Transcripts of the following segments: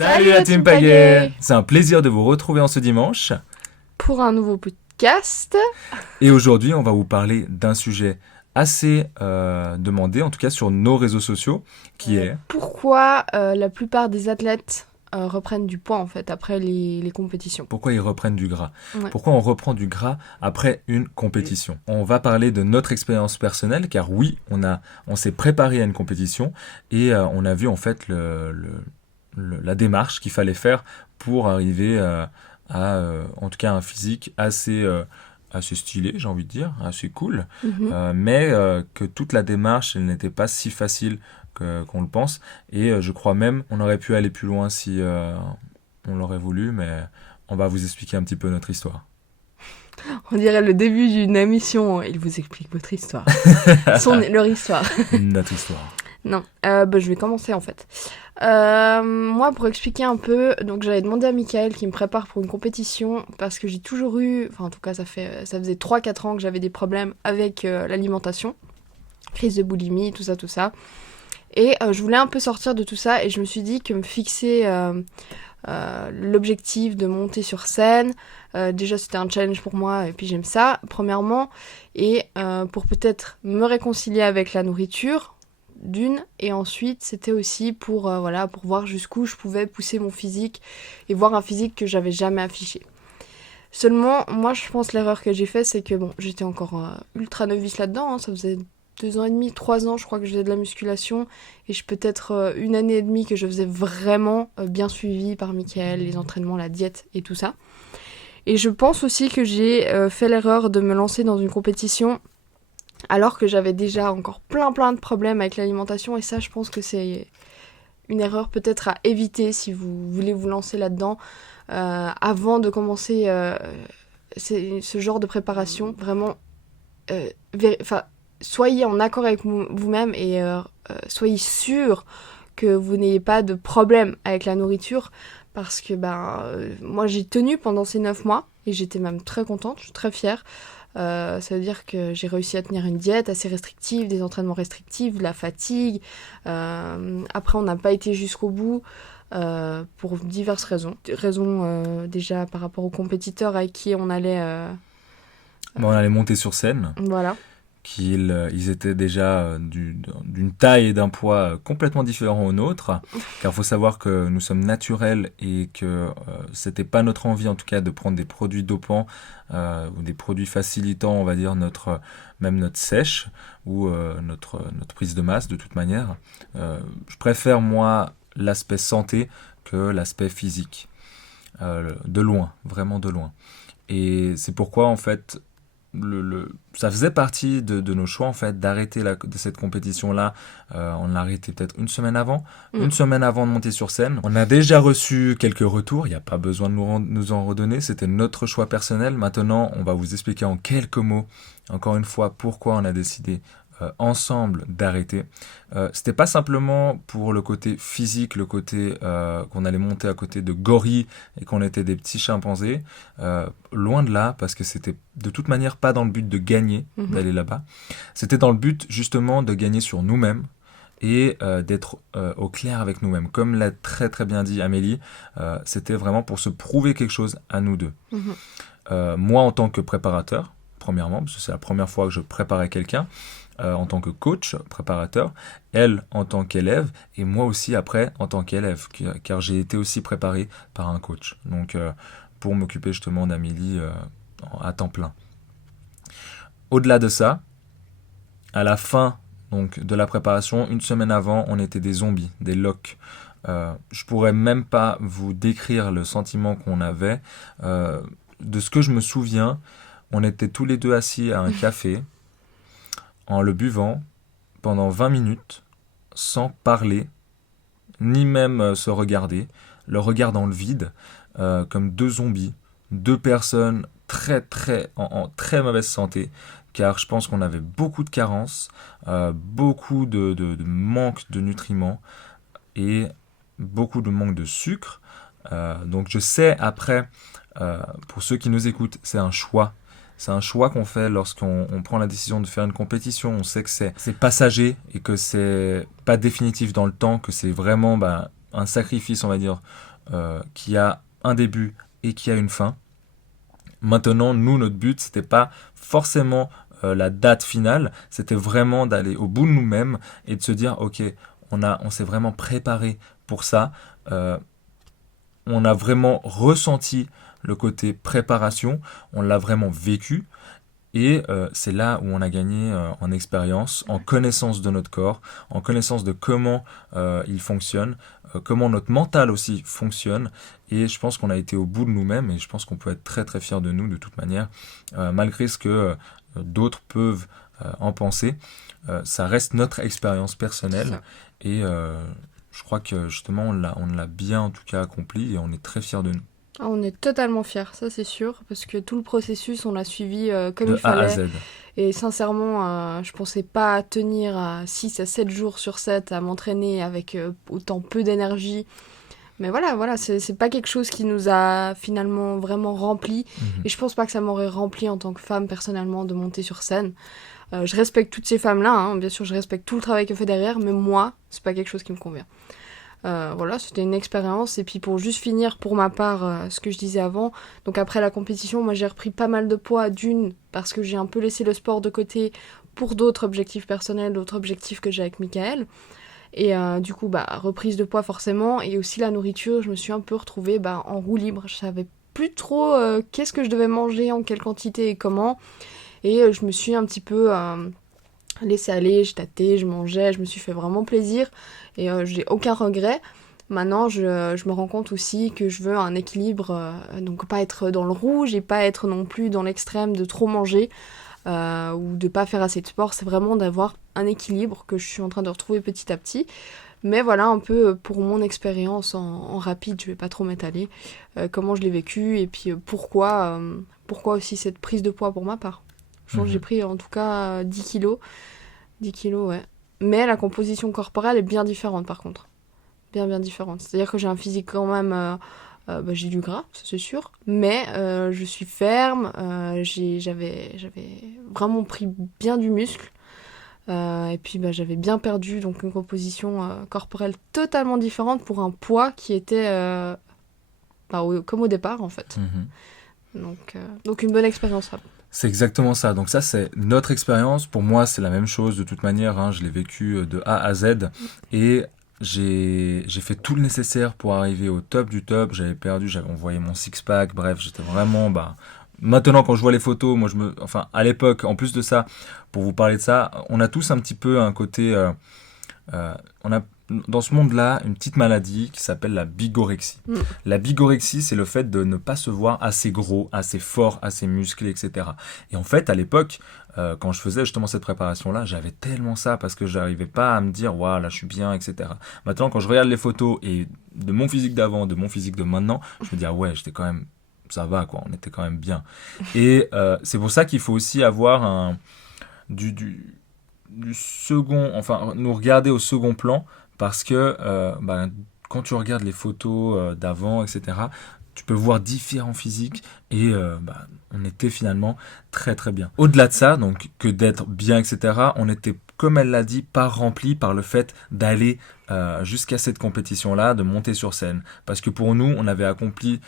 Salut la team Pagaie. C'est un plaisir de vous retrouver en ce dimanche. Pour un nouveau podcast. Et aujourd'hui, on va vous parler d'un sujet assez demandé, en tout cas sur nos réseaux sociaux, qui est... Pourquoi la plupart des athlètes reprennent du poids en fait après les compétitions. Pourquoi ils reprennent du gras. Ouais. Pourquoi on reprend du gras après une compétition. On va parler de notre expérience personnelle, car oui, on s'est préparé à une compétition et on a vu en fait la démarche qu'il fallait faire pour arriver en tout cas un physique assez stylé, j'ai envie de dire, assez cool, mais que toute la démarche elle n'était pas si facile qu'on le pense, et je crois même on aurait pu aller plus loin si on l'aurait voulu, mais on va vous expliquer un petit peu notre histoire. On dirait le début d'une émission, ils vous expliquent votre histoire. Leur histoire. Notre histoire. Non, je vais commencer en fait. Moi, pour expliquer un peu, donc j'avais demandé à Michael qui me prépare pour une compétition parce que j'ai toujours eu, enfin en tout cas ça faisait 3-4 ans que j'avais des problèmes avec l'alimentation, crise de boulimie, tout ça. Et je voulais un peu sortir de tout ça et je me suis dit que me fixer l'objectif de monter sur scène, déjà c'était un challenge pour moi et puis j'aime ça, premièrement, et pour peut-être me réconcilier avec la nourriture, d'une, et ensuite c'était aussi pour voir jusqu'où je pouvais pousser mon physique et voir un physique que j'avais jamais affiché. Seulement, moi je pense l'erreur que j'ai fait, c'est que j'étais encore ultra novice là-dedans, ça faisait 2 ans et demi, 3 ans je crois que je faisais de la musculation, et peut-être 1 année et demie que je faisais vraiment bien suivi par Michael, les entraînements, la diète et tout ça. Et je pense aussi que j'ai fait l'erreur de me lancer dans une compétition alors que j'avais déjà encore plein de problèmes avec l'alimentation, et ça je pense que c'est une erreur peut-être à éviter si vous voulez vous lancer là-dedans avant de commencer ce genre de préparation. Vraiment, soyez en accord avec vous-même et soyez sûr que vous n'ayez pas de problème avec la nourriture, parce que moi j'ai tenu pendant ces 9 mois et j'étais même très contente, je suis très fière. Ça veut dire que j'ai réussi à tenir une diète assez restrictive, des entraînements restrictifs, de la fatigue. Après, on n'a pas été jusqu'au bout pour diverses raisons. Déjà par rapport aux compétiteurs avec qui on allait... On allait monter sur scène. Voilà. Ils étaient déjà d'une taille et d'un poids complètement différents aux nôtres, car il faut savoir que nous sommes naturels et que c'était pas notre envie en tout cas de prendre des produits dopants ou des produits facilitant, on va dire, même notre sèche ou notre prise de masse de toute manière. Je préfère moi l'aspect santé que l'aspect physique, de loin, vraiment de loin. Et c'est pourquoi en fait ça faisait partie de nos choix en fait d'arrêter de cette compétition là. On l'a arrêté peut-être une semaine avant de monter sur scène. On a déjà reçu quelques retours, il n'y a pas besoin de nous en redonner, c'était notre choix personnel. Maintenant on va vous expliquer en quelques mots encore une fois pourquoi on a décidé ensemble d'arrêter. C'était pas simplement pour le côté physique, le côté qu'on allait monter à côté de gorilles et qu'on était des petits chimpanzés, loin de là, parce que c'était de toute manière pas dans le but de gagner, d'aller là-bas. C'était dans le but justement de gagner sur nous-mêmes et d'être au clair avec nous-mêmes. Comme l'a très très bien dit Amélie, c'était vraiment pour se prouver quelque chose à nous deux. Moi en tant que préparateur, premièrement, parce que c'est la première fois que je préparais quelqu'un, en tant que coach, préparateur, elle en tant qu'élève, et moi aussi après en tant qu'élève, car j'ai été aussi préparé par un coach, donc pour m'occuper justement d'Amélie à temps plein. Au-delà de ça, à la fin donc, de la préparation, 1 semaine avant, on était des zombies, des loques. Je pourrais même pas vous décrire le sentiment qu'on avait. De ce que je me souviens, on était tous les deux assis à un café, en le buvant pendant 20 minutes, sans parler, ni même se regarder, le regard dans le vide, comme 2 zombies, 2 personnes en très mauvaise santé, car je pense qu'on avait beaucoup de carences, beaucoup de manque de nutriments et beaucoup de manque de sucre. Donc je sais après, pour ceux qui nous écoutent, c'est un choix. C'est un choix qu'on fait lorsqu'on prend la décision de faire une compétition. On sait que c'est passager et que c'est pas définitif dans le temps, que c'est vraiment un sacrifice, on va dire, qui a un début et qui a une fin. Maintenant, nous, notre but, c'était pas forcément la date finale, c'était vraiment d'aller au bout de nous-mêmes et de se dire, ok, on s'est vraiment préparé pour ça, on a vraiment ressenti le côté préparation, on l'a vraiment vécu, et c'est là où on a gagné en expérience, en connaissance de notre corps, en connaissance de comment il fonctionne, comment notre mental aussi fonctionne. Et je pense qu'on a été au bout de nous-mêmes et je pense qu'on peut être très très fier de nous de toute manière, malgré ce que d'autres peuvent en penser. Ça reste notre expérience personnelle et je crois que justement on l'a bien en tout cas accompli et on est très fiers de nous. Ah, on est totalement fiers, ça c'est sûr, parce que tout le processus, on l'a suivi comme De il A à fallait. Z. Et sincèrement, je pensais pas tenir à 6 à 7 jours sur 7 à m'entraîner avec autant peu d'énergie. Mais voilà, c'est pas quelque chose qui nous a finalement vraiment rempli. Mhm. Et je pense pas que ça m'aurait rempli en tant que femme personnellement de monter sur scène. Je respecte toutes ces femmes-là, hein, bien sûr, je respecte tout le travail qu'elles font derrière, mais moi, c'est pas quelque chose qui me convient. Voilà, c'était une expérience. Et puis pour juste finir, pour ma part, ce que je disais avant, donc après la compétition, moi j'ai repris pas mal de poids, d'une, parce que j'ai un peu laissé le sport de côté pour d'autres objectifs personnels, d'autres objectifs que j'ai avec Michael. Et du coup, reprise de poids forcément, et aussi la nourriture, je me suis un peu retrouvée en roue libre. Je savais plus trop qu'est-ce que je devais manger, en quelle quantité et comment. Et je me suis un petit peu laissée aller, je tâtais, je mangeais, je me suis fait vraiment plaisir. Et j'ai aucun regret. Maintenant, je me rends compte aussi que je veux un équilibre, donc pas être dans le rouge et pas être non plus dans l'extrême de trop manger. Ou de pas faire assez de sport, c'est vraiment d'avoir un équilibre que je suis en train de retrouver petit à petit. Mais voilà un peu pour mon expérience en rapide, je vais pas trop m'étaler, comment je l'ai vécu et puis pourquoi aussi cette prise de poids pour ma part. Je pense que j'ai Mhm. pris en tout cas 10 kilos. 10 kilos, ouais. Mais la composition corporelle est bien différente par contre. Bien différente. C'est-à-dire que j'ai un physique quand même j'ai du gras, ça, c'est sûr, mais je suis ferme, j'avais vraiment pris bien du muscle, et puis j'avais bien perdu, donc une composition corporelle totalement différente pour un poids qui était comme au départ en fait. Mhm. Donc une bonne expérience. C'est exactement ça. Donc ça, c'est notre expérience. Pour moi, c'est la même chose de toute manière, hein. Je l'ai vécu de A à Z et j'ai fait tout le nécessaire pour arriver au top du top. J'avais perdu, j'avais envoyé mon six-pack. Bref, j'étais vraiment... Maintenant, quand je vois les photos, enfin, à l'époque, en plus de ça, pour vous parler de ça, on a tous un petit peu un côté... on a dans ce monde-là une petite maladie qui s'appelle la bigorexie. Mm. La bigorexie, c'est le fait de ne pas se voir assez gros, assez fort, assez musclé, etc. Et en fait, à l'époque, quand je faisais justement cette préparation-là, j'avais tellement ça parce que j'arrivais pas à me dire, waouh, là je suis bien, etc. Maintenant, quand je regarde les photos et de mon physique d'avant, de mon physique de maintenant, je me dis, ah ouais, j'étais quand même, ça va quoi, on était quand même bien. Et c'est pour ça qu'il faut aussi avoir du, du, du second, enfin, nous regarder au second plan parce que quand tu regardes les photos d'avant, etc., tu peux voir différents physiques et on était finalement très très bien. Au-delà de ça, donc que d'être bien, etc., on était, comme elle l'a dit, pas rempli par le fait d'aller jusqu'à cette compétition-là, de monter sur scène. Parce que pour nous, on avait accompli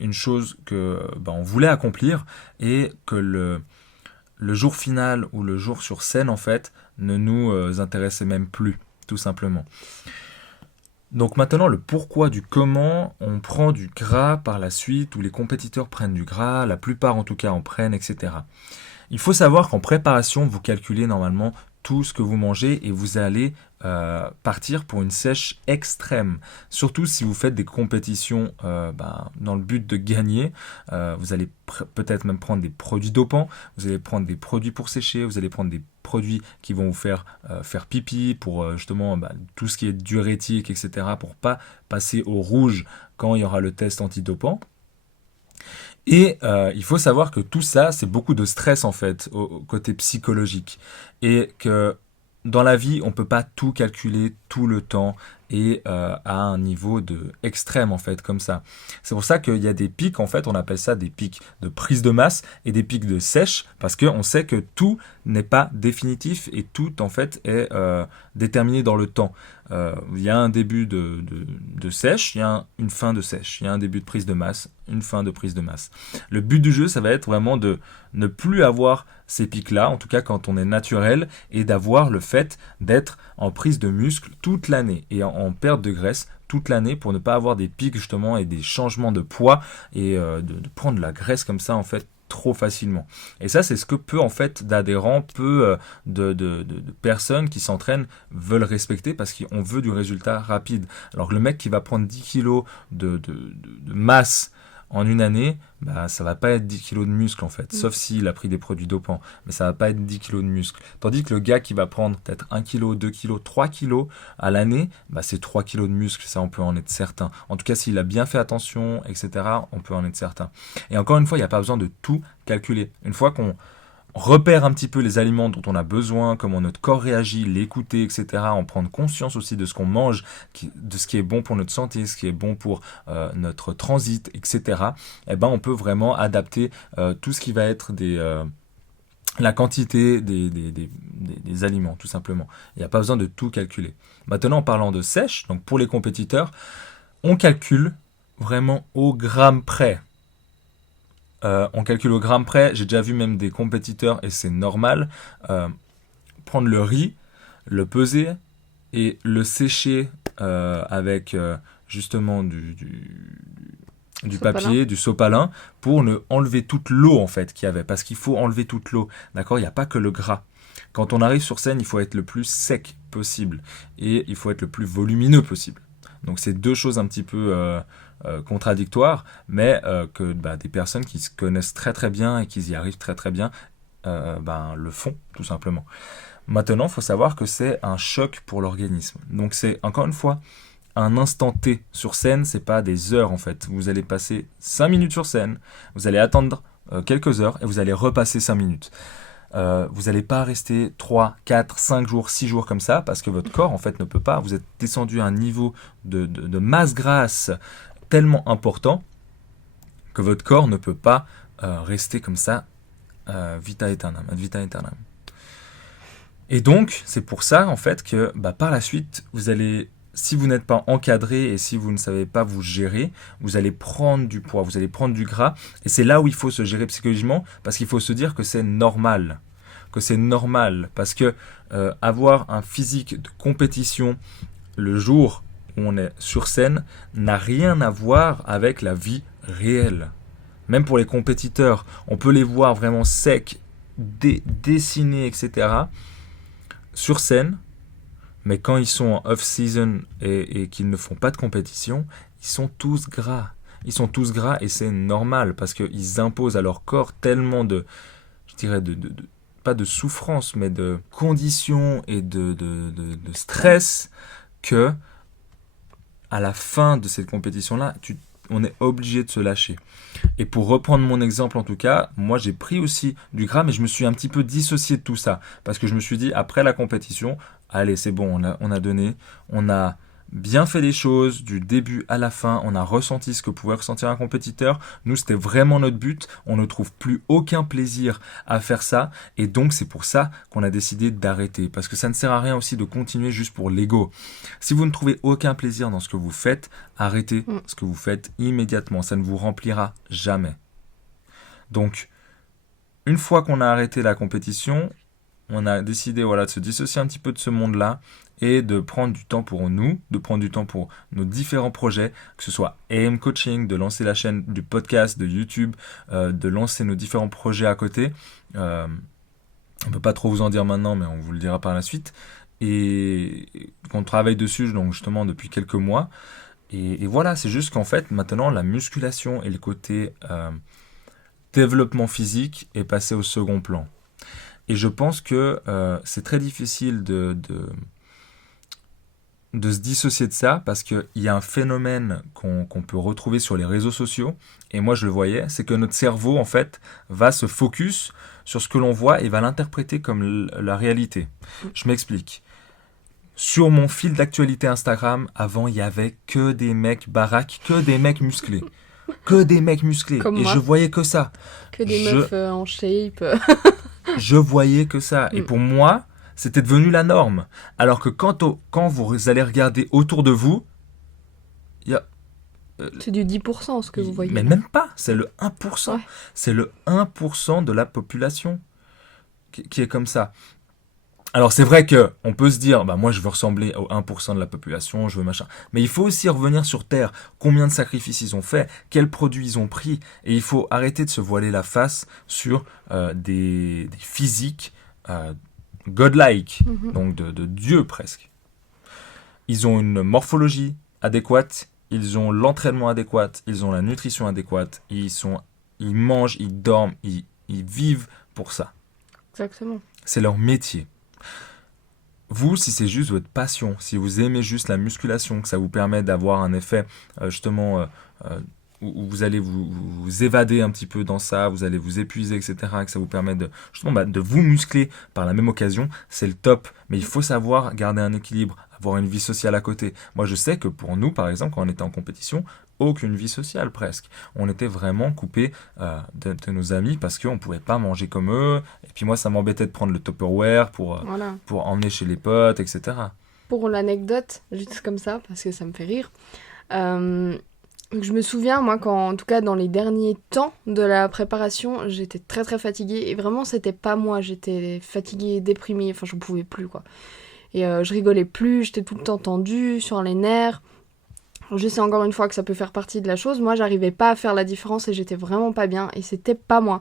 une chose que on voulait accomplir et que le jour final ou le jour sur scène, en fait, ne nous intéressait même plus, tout simplement. Donc maintenant, le pourquoi du comment, on prend du gras par la suite, ou les compétiteurs prennent du gras, la plupart en tout cas en prennent, etc. Il faut savoir qu'en préparation, vous calculez normalement tout ce que vous mangez et vous allez partir pour une sèche extrême. Surtout si vous faites des compétitions dans le but de gagner. Vous allez peut-être même prendre des produits dopants, vous allez prendre des produits pour sécher, vous allez prendre des produits qui vont vous faire faire pipi, pour justement tout ce qui est diurétique, etc. pour pas passer au rouge quand il y aura le test antidopant. Et il faut savoir que tout ça, c'est beaucoup de stress en fait, au côté psychologique. Et que dans la vie, on ne peut pas tout calculer tout le temps et à un niveau extrême en fait, comme ça. C'est pour ça qu'il y a des pics, en fait, on appelle ça des pics de prise de masse et des pics de sèche, parce qu'on sait que tout n'est pas définitif et tout en fait est déterminé dans le temps. Il y a un début de sèche, il y a une fin de sèche, il y a un début de prise de masse, une fin de prise de masse. Le but du jeu, ça va être vraiment de ne plus avoir ces pics-là, en tout cas quand on est naturel, et d'avoir le fait d'être en prise de muscle toute l'année et en perte de graisse toute l'année pour ne pas avoir des pics justement et des changements de poids et de prendre de la graisse comme ça en fait trop facilement. Et ça, c'est ce que peu en fait d'adhérents, peu de personnes qui s'entraînent veulent respecter parce qu'on veut du résultat rapide. Alors que le mec qui va prendre 10 kilos de masse en une année, bah, ça va pas être 10 kilos de muscle en fait, sauf s'il a pris des produits dopants, mais ça va pas être 10 kilos de muscle. Tandis que le gars qui va prendre peut-être 1 kilo, 2 kilos, 3 kilos à l'année, bah, c'est 3 kilos de muscle, ça on peut en être certain. En tout cas, s'il a bien fait attention, etc., on peut en être certain. Et encore une fois, il n'y a pas besoin de tout calculer. Une fois qu'on repère un petit peu les aliments dont on a besoin, comment notre corps réagit, l'écouter, etc. En prendre conscience aussi de ce qu'on mange, de ce qui est bon pour notre santé, ce qui est bon pour notre transit, etc. Eh ben, on peut vraiment adapter tout ce qui va être la quantité des aliments, tout simplement. Il n'y a pas besoin de tout calculer. Maintenant, en parlant de sèche, donc pour les compétiteurs, on calcule vraiment au gramme près. On calcule au gramme près. J'ai déjà vu même des compétiteurs, et c'est normal, prendre le riz, le peser et le sécher avec justement du papier, du sopalin, pour ne enlever toute l'eau en fait qu'il y avait. Parce qu'il faut enlever toute l'eau. D'accord ? Il n'y a pas que le gras. Quand on arrive sur scène, il faut être le plus sec possible. Et il faut être le plus volumineux possible. Donc c'est deux choses un petit peu contradictoires, mais que des personnes qui se connaissent très très bien et qui y arrivent très très bien le font tout simplement. Maintenant, il faut savoir que c'est un choc pour l'organisme. Donc c'est encore une fois un instant T sur scène, c'est pas des heures en fait. Vous allez passer 5 minutes sur scène, vous allez attendre quelques heures et vous allez repasser 5 minutes. Vous n'allez pas rester 3, 4, 5 jours, 6 jours comme ça, parce que votre corps, en fait, ne peut pas. Vous êtes descendu à un niveau de masse grasse tellement important que votre corps ne peut pas rester comme ça vita aeternam, ad vita aeternam. Et donc, c'est pour ça, en fait, que par la suite, vous allez, si vous n'êtes pas encadré et si vous ne savez pas vous gérer, vous allez prendre du poids, vous allez prendre du gras. Et c'est là où il faut se gérer psychologiquement, parce qu'il faut se dire que c'est normal. Parce que avoir un physique de compétition le jour où on est sur scène n'a rien à voir avec la vie réelle. Même pour les compétiteurs, on peut les voir vraiment secs, dessinés, etc. sur scène, mais quand ils sont en off-season et qu'ils ne font pas de compétition, ils sont tous gras. Ils sont tous gras et c'est normal parce qu'ils imposent à leur corps tellement pas de souffrance, mais de conditions et de stress que à la fin de cette compétition-là, on est obligé de se lâcher. Et pour reprendre mon exemple en tout cas, moi j'ai pris aussi du gras, mais je me suis un petit peu dissocié de tout ça. Parce que je me suis dit, après la compétition, allez c'est bon, on a donné, on a bien fait les choses du début à la fin, on a ressenti ce que pouvait ressentir un compétiteur. Nous, c'était vraiment notre but. On ne trouve plus aucun plaisir à faire ça. Et donc, c'est pour ça qu'on a décidé d'arrêter. Parce que ça ne sert à rien aussi de continuer juste pour l'ego. Si vous ne trouvez aucun plaisir dans ce que vous faites, arrêtez ce que vous faites immédiatement. Ça ne vous remplira jamais. Donc, une fois qu'on a arrêté la compétition, on a décidé de se dissocier un petit peu de ce monde-là et de prendre du temps pour nous, de prendre du temps pour nos différents projets, que ce soit AM Coaching, de lancer la chaîne du podcast, de YouTube, de lancer nos différents projets à côté. On ne peut pas trop vous en dire maintenant, mais on vous le dira par la suite. Et qu'on travaille dessus donc justement depuis quelques mois. Et voilà, c'est juste qu'en fait, maintenant, la musculation et le côté développement physique est passé au second plan. Et je pense que c'est très difficile de se dissocier de ça parce qu'il y a un phénomène qu'on peut retrouver sur les réseaux sociaux, et moi je le voyais, c'est que notre cerveau en fait va se focus sur ce que l'on voit et va l'interpréter comme la réalité. Je m'explique. Sur mon fil d'actualité Instagram, avant il y avait que des mecs baraques, que des mecs musclés. Que des mecs musclés. Comme Et moi. je voyais que ça. Que des Je, meufs en shape. je voyais que ça. Et Mm. pour moi, c'était devenu la norme. Alors que quand vous allez regarder autour de vous, il y a C'est du 10% ce que vous voyez. mais même pas, c'est le 1%. Ouais. C'est le 1% de la population qui est comme ça. Alors c'est vrai que on peut se dire, bah moi je veux ressembler au 1% de la population, je veux machin. Mais il faut aussi revenir sur Terre. Combien de sacrifices ils ont fait, quels produits ils ont pris, et il faut arrêter de se voiler la face sur des physiques godlike, Mhm. donc de Dieu presque. Ils ont une morphologie adéquate, ils ont l'entraînement adéquat, ils ont la nutrition adéquate, ils mangent, ils dorment, ils vivent pour ça. Exactement. C'est leur métier. Vous, si c'est juste votre passion, si vous aimez juste la musculation, que ça vous permet d'avoir un effet justement où vous allez vous évader un petit peu dans ça, vous allez vous épuiser, etc., que ça vous permet justement de vous muscler par la même occasion, c'est le top. Mais il faut savoir garder un équilibre, avoir une vie sociale à côté. Moi, je sais que pour nous, par exemple, quand on était en compétition, aucune vie sociale presque. On était vraiment coupés de nos amis parce qu'on ne pouvait pas manger comme eux. Et puis moi, ça m'embêtait de prendre le Tupperware Voilà. pour emmener chez les potes, etc. Pour l'anecdote, juste comme ça, parce que ça me fait rire. Je me souviens, moi, quand, en tout cas dans les derniers temps de la préparation, j'étais très très fatiguée. Et vraiment, c'était pas moi. J'étais fatiguée, déprimée. Enfin, j'en pouvais plus, quoi. Et je rigolais plus. J'étais tout le temps tendue, sur les nerfs. Je sais encore une fois que ça peut faire partie de la chose. Moi, j'arrivais pas à faire la différence et j'étais vraiment pas bien. Et c'était pas moi.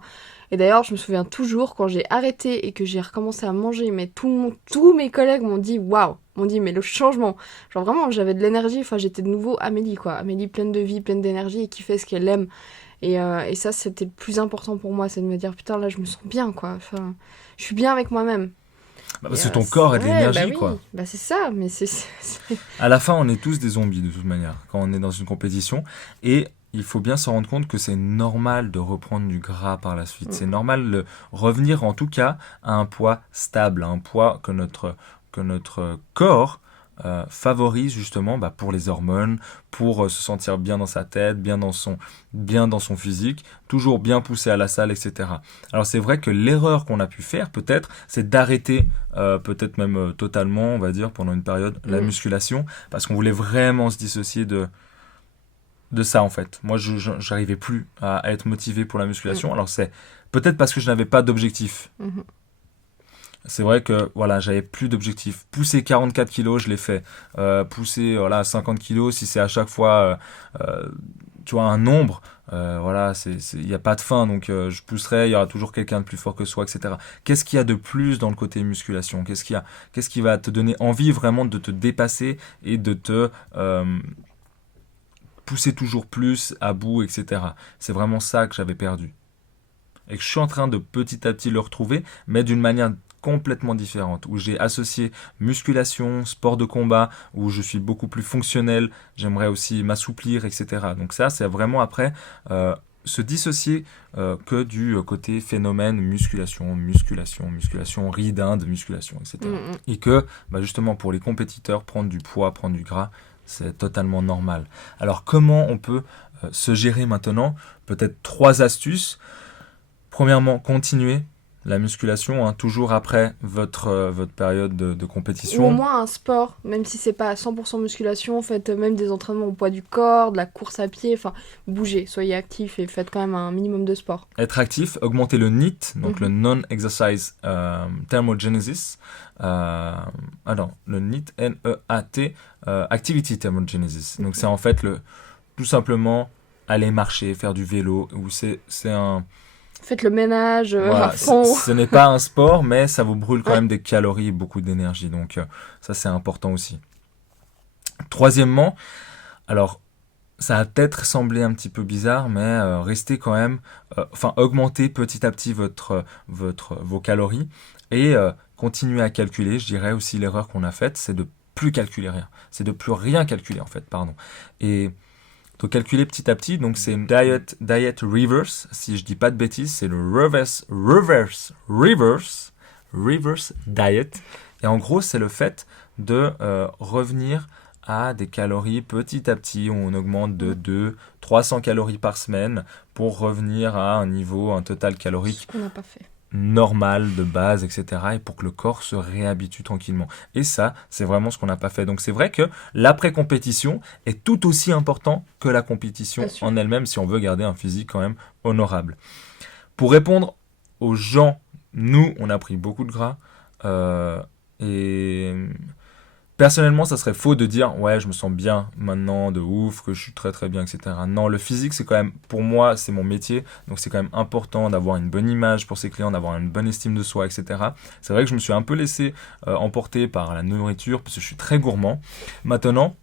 Et d'ailleurs, je me souviens toujours quand j'ai arrêté et que j'ai recommencé à manger, mais tous mes collègues m'ont dit waouh, m'ont dit mais le changement. Genre vraiment, j'avais de l'énergie. Enfin, j'étais de nouveau Amélie, quoi. Amélie pleine de vie, pleine d'énergie et qui fait ce qu'elle aime. Et ça, c'était le plus important pour moi, c'est de me dire putain, là, je me sens bien, quoi. Enfin, je suis bien avec moi-même. Parce Et, que ton corps a de ouais, l'énergie, bah oui, quoi. bah c'est ça, mais À la fin, on est tous des zombies de toute manière quand on est dans une compétition. Et il faut bien se rendre compte que c'est normal de reprendre du gras par la suite. C'est normal de revenir en tout cas à un poids stable, à un poids que notre corps favorise justement pour les hormones, pour se sentir bien dans sa tête, bien dans son physique, toujours bien poussé à la salle, etc. Alors c'est vrai que l'erreur qu'on a pu faire peut-être, c'est d'arrêter peut-être même totalement, on va dire, pendant une période, la musculation, parce qu'on voulait vraiment se dissocier de ça en fait. Moi, j'arrivais plus à être motivé pour la musculation. Alors c'est peut-être parce que je n'avais pas d'objectif. Mhm. C'est vrai que voilà, j'avais plus d'objectif. Pousser 44 kilos, je l'ai fait. Pousser 50 kilos, si c'est à chaque fois tu vois, un nombre, voilà, il n'y a pas de fin. Donc je pousserai, il y aura toujours quelqu'un de plus fort que soi, etc. Qu'est-ce qu'il y a de plus dans le côté musculation? Qu'est-ce qui va te donner envie vraiment de te dépasser et de te pousser toujours plus à bout, etc. C'est vraiment ça que j'avais perdu. Et que je suis en train de petit à petit le retrouver, mais d'une manière complètement différente, où j'ai associé musculation, sport de combat, où je suis beaucoup plus fonctionnel, j'aimerais aussi m'assouplir, etc. Donc ça, c'est vraiment après se dissocier que du côté phénomène musculation, riz d'Inde, musculation, etc. Et que justement pour les compétiteurs, prendre du poids, prendre du gras, c'est totalement normal. Alors comment on peut se gérer maintenant? Peut-être 3 astuces. Premièrement, continuez la musculation, toujours après votre période de compétition. Ou au moins un sport, même si c'est pas à 100% musculation, faites même des entraînements au poids du corps, de la course à pied, enfin bougez, soyez actifs et faites quand même un minimum de sport. Être actif, augmenter le NEAT, donc le Non-Exercise Thermogenesis. Le NEAT, N-E-A-T, Activity Thermogenesis. Donc c'est en fait tout simplement aller marcher, faire du vélo, où c'est un... Faites le ménage voilà, à fond. ce n'est pas un sport, mais ça vous brûle quand même des calories et beaucoup d'énergie. Donc ça, c'est important aussi. Troisièmement, alors ça va peut-être sembler un petit peu bizarre, mais restez quand même, augmentez petit à petit vos calories et continuez à calculer. Je dirais aussi l'erreur qu'on a faite, c'est de plus calculer rien. C'est de plus rien calculer, en fait, pardon. Et de calculer petit à petit, donc c'est diet reverse, si je dis pas de bêtises, c'est le reverse diet. Et en gros, c'est le fait de revenir à des calories petit à petit, où on augmente de 300 calories par semaine pour revenir à un total calorique Ce qu'on n'a pas fait. normal, de base, etc. et pour que le corps se réhabitue tranquillement. Et ça, c'est vraiment ce qu'on n'a pas fait. Donc c'est vrai que l'après-compétition est tout aussi important que la compétition en elle-même si on veut garder un physique quand même honorable. Pour répondre aux gens, nous, on a pris beaucoup de gras et personnellement, ça serait faux de dire ouais, je me sens bien maintenant, de ouf, que je suis très très bien, etc. Non, le physique, c'est quand même, pour moi, c'est mon métier, donc c'est quand même important d'avoir une bonne image pour ses clients, d'avoir une bonne estime de soi, etc. C'est vrai que je me suis un peu laissé emporter par la nourriture parce que je suis très gourmand. Maintenant,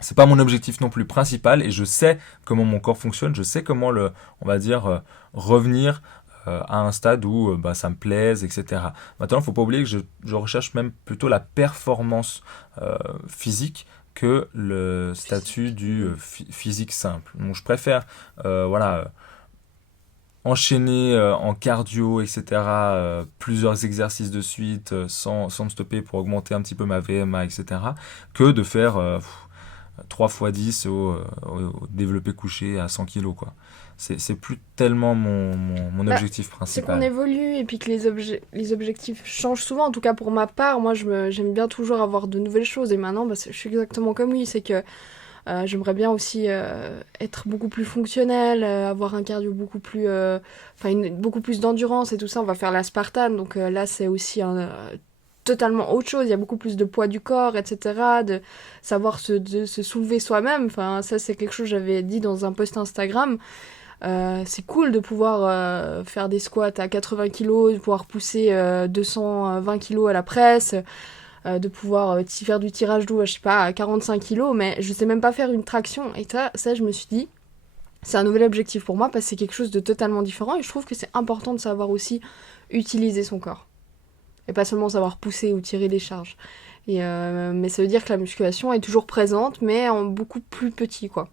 c'est pas mon objectif non plus principal et je sais comment mon corps fonctionne, je sais comment on va dire, revenir à un stade où ça me plaise, etc. Maintenant, il ne faut pas oublier que je recherche même plutôt la performance physique que le statut du physique simple. Donc, je préfère enchaîner en cardio, etc., plusieurs exercices de suite sans me stopper pour augmenter un petit peu ma VMA, etc., que de faire 3 x 10 au développé couché à 100 kg, quoi. C'est plus tellement mon objectif C'est principal. qu'on évolue et puis que les objectifs changent souvent. En tout cas, pour ma part, moi, j'aime bien toujours avoir de nouvelles choses. Et maintenant, je suis exactement comme lui. C'est que j'aimerais bien aussi être beaucoup plus fonctionnel, avoir un cardio beaucoup plus... beaucoup plus d'endurance et tout ça. On va faire la Spartan. Donc là, c'est aussi totalement autre chose. Il y a beaucoup plus de poids du corps, etc. De savoir de se soulever soi-même. Enfin, ça, c'est quelque chose que j'avais dit dans un post Instagram. C'est cool de pouvoir faire des squats à 80 kg, de pouvoir pousser 220 kg à la presse, de pouvoir faire du tirage d'eau, je sais pas, à 45 kg, mais je sais même pas faire une traction. Et ça, je me suis dit, c'est un nouvel objectif pour moi parce que c'est quelque chose de totalement différent et je trouve que c'est important de savoir aussi utiliser son corps. Et pas seulement savoir pousser ou tirer des charges. Mais ça veut dire que la musculation est toujours présente, mais en beaucoup plus petit, quoi.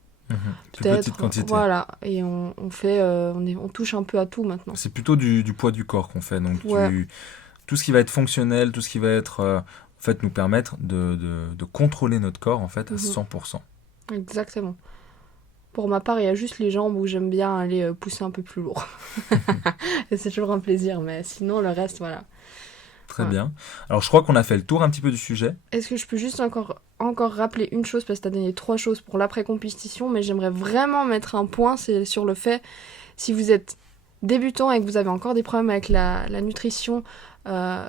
Plus petite quantité. Voilà, et on touche un peu à tout maintenant. C'est plutôt du poids du corps qu'on fait, donc tout ce qui va être fonctionnel, tout ce qui va être en fait nous permettre de contrôler notre corps en fait à 100%. Exactement. Pour ma part, il y a juste les jambes où j'aime bien aller pousser un peu plus lourd. Et c'est toujours un plaisir, mais sinon le reste, voilà. Très bien. Alors, je crois qu'on a fait le tour un petit peu du sujet. Est-ce que je peux juste encore rappeler une chose, parce que tu as donné 3 choses pour l'après-compétition, mais j'aimerais vraiment mettre un point, c'est sur le fait, si vous êtes débutant et que vous avez encore des problèmes avec la nutrition,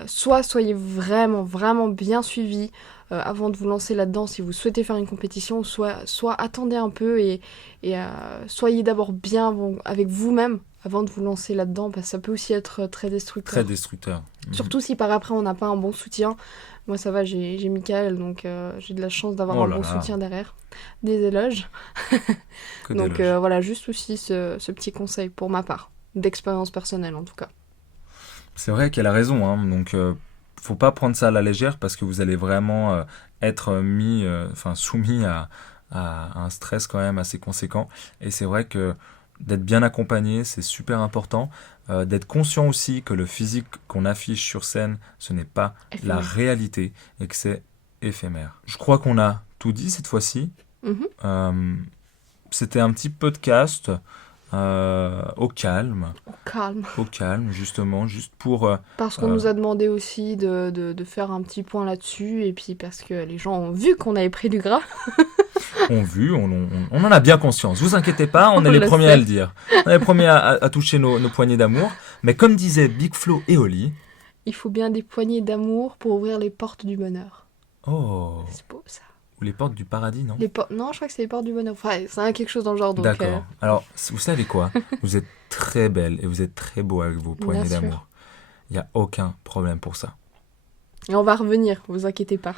soit soyez vraiment, vraiment bien suivi avant de vous lancer là-dedans si vous souhaitez faire une compétition, soit attendez un peu et soyez d'abord bien avec vous-même avant de vous lancer là-dedans, parce que ça peut aussi être très destructeur. Très destructeur. Surtout si par après on n'a pas un bon soutien. Moi ça va, j'ai Michael, donc j'ai de la chance d'avoir un bon soutien derrière. Des éloges. Donc voilà, juste aussi ce petit conseil pour ma part, d'expérience personnelle en tout cas. C'est vrai qu'elle a raison, hein. Donc faut pas prendre ça à la légère parce que vous allez vraiment être soumis à un stress quand même assez conséquent. Et c'est vrai que d'être bien accompagné, c'est super important. D'être conscient aussi que le physique qu'on affiche sur scène, ce n'est pas la réalité et que c'est éphémère. Je crois qu'on a tout dit cette fois-ci. C'était un petit podcast au calme. Au calme, justement, juste pour... parce qu'on nous a demandé aussi de faire un petit point là-dessus, et puis parce que les gens ont vu qu'on avait pris du gras. On en a bien conscience. Vous inquiétez pas, on est les premiers à le dire. On est les premiers à toucher nos poignées d'amour. Mais comme disaient Big Flo et Oli... Il faut bien des poignées d'amour pour ouvrir les portes du bonheur. Oh. C'est beau ça. Ou les portes du paradis, non ? Non, je crois que c'est les portes du bonheur. Enfin, c'est quelque chose dans le genre. Donc, d'accord. Alors, vous savez quoi ? Vous êtes très belle et vous êtes très beau avec vos poignées d'amour. Il n'y a aucun problème pour ça. Et on va revenir, vous inquiétez pas.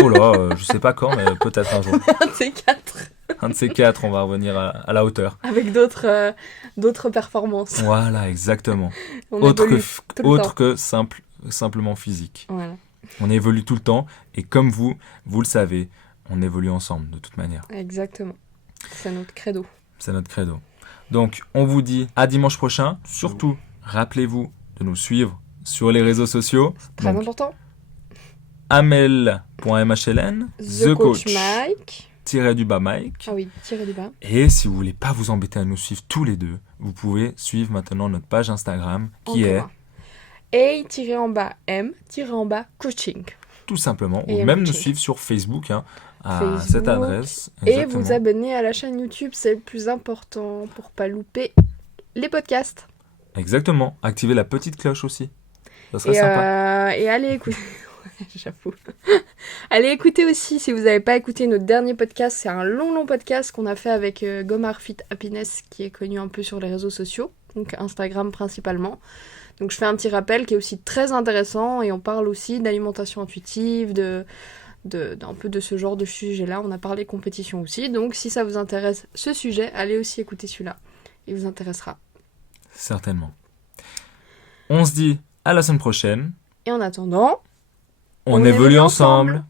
Oh là, je sais pas quand, mais peut-être un jour. Un de ces 4. Un de ces 4, on va revenir à la hauteur. Avec d'autres performances. Voilà, exactement. Autre que simplement physique. Voilà. On évolue tout le temps. Et comme vous le savez, on évolue ensemble de toute manière. Exactement. C'est notre credo. C'est notre credo. Donc, on vous dit à dimanche prochain. Surtout, rappelez-vous de nous suivre sur les réseaux sociaux. Très Donc, important. amel.mhln, The Coach Mike. _du-bas Mike. Ah oui, tiré du bas. Et si vous voulez pas vous embêter à nous suivre tous les deux, vous pouvez suivre maintenant notre page Instagram qui est A-M-coaching. tout simplement, Et ou même nous coaching. suivre sur Facebook à Facebook. cette adresse. Et Exactement. vous abonner à la chaîne YouTube, c'est le plus important pour pas louper les podcasts. Exactement. Activez la petite cloche aussi. Ça serait sympa. Et allez écouter. Ouais, j'avoue. Allez écouter aussi si vous n'avez pas écouté notre dernier podcast. C'est un long podcast qu'on a fait avec Gomar Fit Happiness qui est connu un peu sur les réseaux sociaux, donc Instagram principalement. Donc je fais un petit rappel qui est aussi très intéressant et on parle aussi d'alimentation intuitive, d'un peu de ce genre de sujet-là. On a parlé compétition aussi. Donc si ça vous intéresse ce sujet, allez aussi écouter celui-là. Il vous intéressera. Certainement. On se dit à la semaine prochaine. Et en attendant, On évolue ensemble.